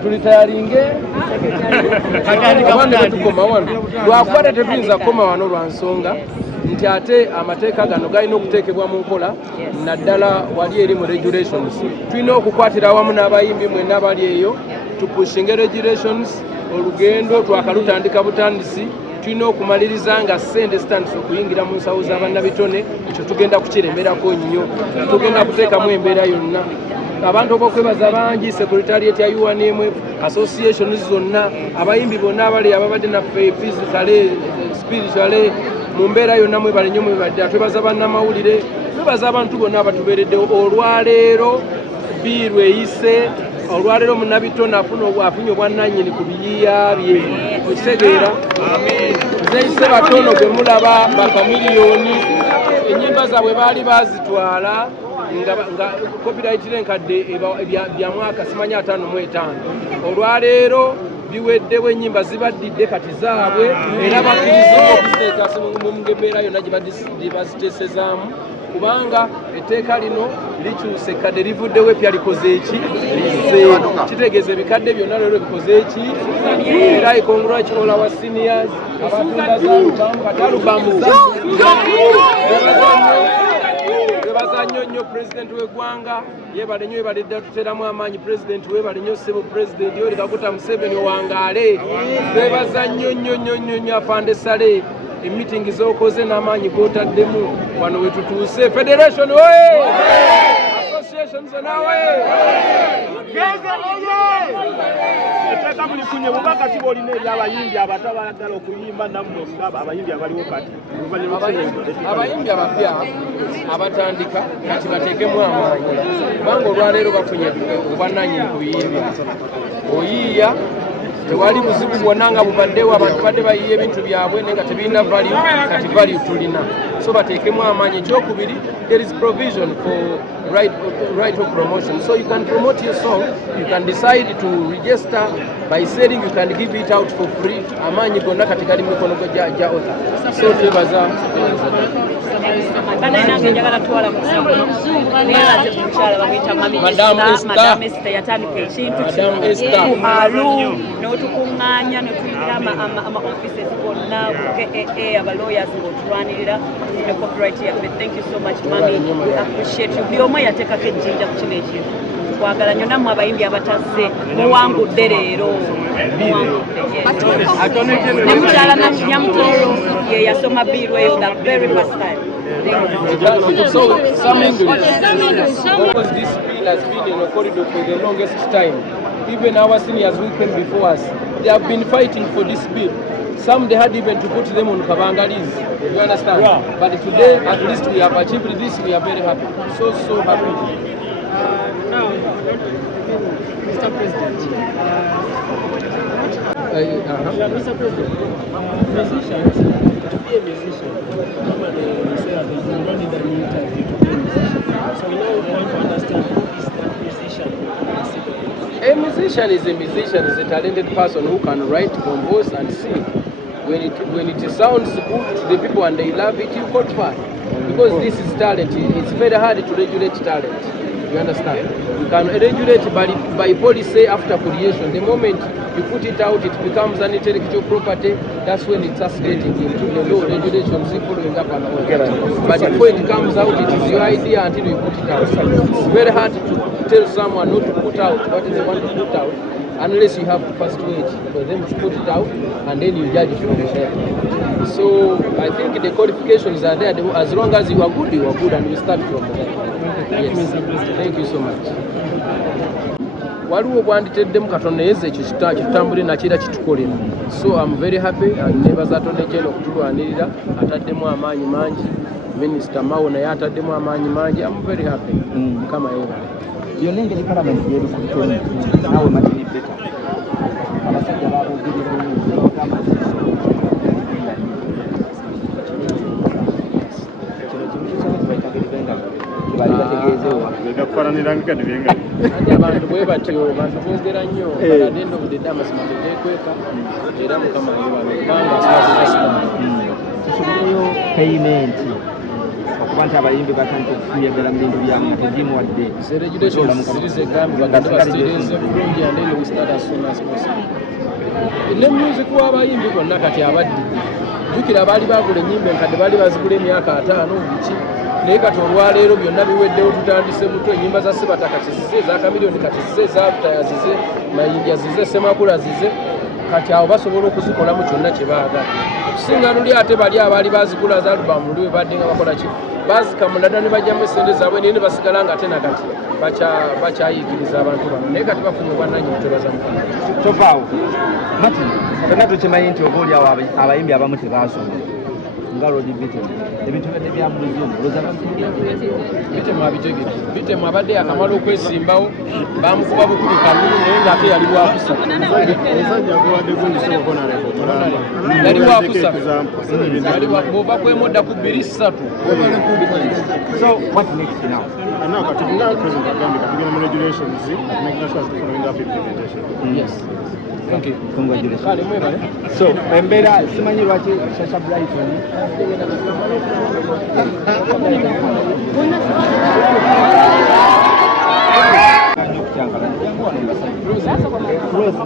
tulitayaringe abandi batukoma wano lwakuba tetuyinza kukoma wano lwa nsonga nti ate amateeka gano galina okuteekebwa mu nkola naddala wali eri mu regulations. Tulina okukwatira awamu n'abayimbi mwenna abali eyo tupushinge regulations. Olugendo twakalutandika butandisi, tulina okumaliriza nga ssente zitandise okuyingira mu nsawo z'abannabitone. Ekyo tugenda kukiremerako nnyo, tugenda kuteekamu embeera yonna. Abantu bokwebaza bangi, secretariat ya UNMF, associations zonna, abayimbi bonna abali ababadde naffe physically, spiritually, mu mbeera yonna mwebale nnyo mwebadde. Twebaza bannamawulire, twebaza abantu bonna abatubeeredde. Olwaleero biiru eyise, olwaleero munnabitone afunye obwannannyini ku biyiiya bye. Okitegeera? Nze batono gwe mulaba bakamiliyoni, ennyimba zaabwe baali bazitwala nga copyright enkadde bya mwaka simanya 55. Olwaleero biweddewo ennyimba zibaddidde kati zaabwe era bakkiriza okuteeka mu mbeera yonna gye baziteesezaamu kubanga etteeka lino likyuse ekkadde livuddewo epya likoze eki lizze kitegeeza ebikadde byonna leero bikoze eki era ikongolwa kikola wa seniors abatunda z'alubamu kati alubamu twebaza nnyo pulezidenti w'eggwanga yeebale nnyo yeebale ddala tuteeramu amaanyi pulezidenti weebale nnyo ssebo pulezidenti Yoweri Kaguta Museveni owangaale twebaza nnyo Afande Sale emitingi z'okoze n'amaanyi g'otaddemu wano we tutuuse federation oye association zonna oye etteeka mulifunye bubaka ki bw'olina eri abayimbi abato abaagala okuyimba nammwe nga abayimbi abaliwo kati abayimbi abapya abatandika kati bateekemu amaanyi kubanga olwaleero bafunye obwannannyini ku biyiiya oyiiya tewali buzibu bwonna nga bubaddewo abantu badde bayiiya ebintu byabwe naye nga tebirina value kati value tulina so bateekemu amaanyi. Ekyokubiri, there is provision for right of promotion, so you can promote your song, you can decide to register by selling, you can give it out for free. Amaanyi gonna kati gali mu mikono gya author. So twebaza Madam Esther yatandika ekintu n'otukuŋŋaanya ne tuyingira ama offices gonna aba lawyers ng'otulwanirira ne copyright yaffe. Thank you so much mami, we appreciate you. Buli omu yateekako ejjinja ku kino ekintu twagala nnyo nammwe abayimbi abatazze muwangudde leero ne mukyala Nyamutoro ye yasoma biiru eyo the very first time. So some English because this bill has been in a corridor for the longest time. Even our seniors who came before us, they have been fighting for this bill. Some they had even to put them on Kabangalis. You understand? Yeah. But today, at least we have achieved this. We are very happy. So happy. Now, Mr. President. Mr. President, musicians, to be a musician, normally we say that you don't need an interview to be a musician. So we now want to understand who is that musician. A musician is a talented person who can write, compose, and sing. When it sounds good to the people and they love it, you got fun. Because this is talent. It's very hard to regulate talent. You understand? You can regulate by policy after creation. The moment you put it out, it becomes an intellectual property. That's when it starts getting into the law regulations following up and all. But before it comes out, it is your idea until you put it out. It's very hard to tell someone not to put out what they want to put out unless you have to first wait for them to put it out and then you judge from there. So I think the qualifications are there. As long as you are good, and we start from there. Yes. Thank you so much. Waliwo bwanditeddemu Katonda yeze ekyo kitambule nakira kitukolera. So I'm very happy and nebaza Katonda kyeno okutulwanirira ataddemu amaanyi mangi. Minister Mao naye ataddemu amaanyi mangi. I'm very happy. Mukama yeebale. Iyo nengeri parliament yeri ku bitone nawe matiri beta. Abasajja baboogera n'ogamba abantu bwe batyo bantu boogera nnyo baladendo budde amazima tegeekweka era Mukama yeebale kubanga asaasira tusoboleyo payment kubantu abayimbi batandika okufuyagala mu bintu byamu tegimu wadde regulations zirize gambi baganda basitirize bulungi and then we start as soon as possible. Ne music w'abayimbi bonna kati abaddi jukira baali bagula ennyimba enkadde baali bazigula emyaka 5 biki naye kati olwaleero byonna biweddewo tutandise muto ennyimba za Sebataka kizize eza Kamiliyoni kati zize za Butaya zize Mayinja zize Semakula zize kati awo basobola okuzikolamu kyonna kye baagala. Okusinga luli ate bali abaali bazigula za album luli badde nga bakola ki bazikamulada ne bajjamu essente zaabwe naye ne basigala nga ate nakati bakyayigiriza abantu bano naye kati bafunye obwannannyini tebazamu tovaawo Martin fenna tukimanyi nti oba oli awo abayimbi abamu tebaasoma nga Lodi Bitemu ebintu byadde byamulizo Bitemu abitegedde Bitemu abadde akamala okwesimbawo bamukuba bukulu kalulu naye ng'ate yali bwakusa yali bwakusa bw'ova kwemodda ku 2-3 so what next now now kati President Kagame katugenda mu regulations making sure that following up implementation. yes thank you congratulations kale mwebale so embeera simanyi lwaki Shasha Brighton Rose